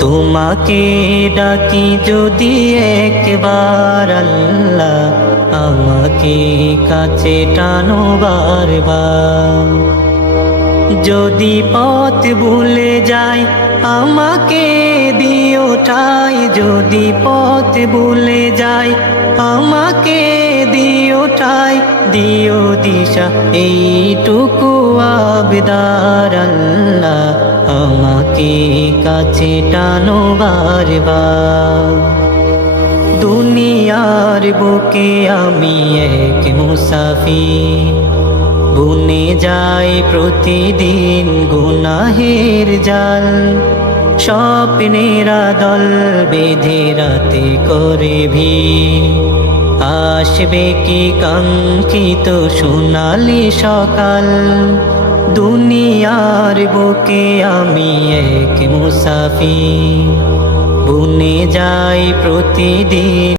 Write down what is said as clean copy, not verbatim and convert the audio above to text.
তোমাকে ডাকি যদি একবার আল্লাহ, আমাকে কাছে টানো বারবার। যদি পথ ভুলে যাই আমাকে দিও ঠাই, যদি পথ ভুলে যাই আমাকে দিও ঠাই, দিও দিশা এইটুকু আবদার আল্লাহ, আমাকে কাছে টানো বারবার। দুনিয়ার বুকে আমি এক মুসাফির, বুনে যাই প্রতিদিন গুনাহের জাল। স্বপ্নেরা দল বেঁধে রাতে করে ভিড়, আসবে কি কাঙ্ক্ষিত সোনালি সকাল। দুনিয়ার বুকে আমি এক মুসাফির, বুনে যাই প্রতিদিন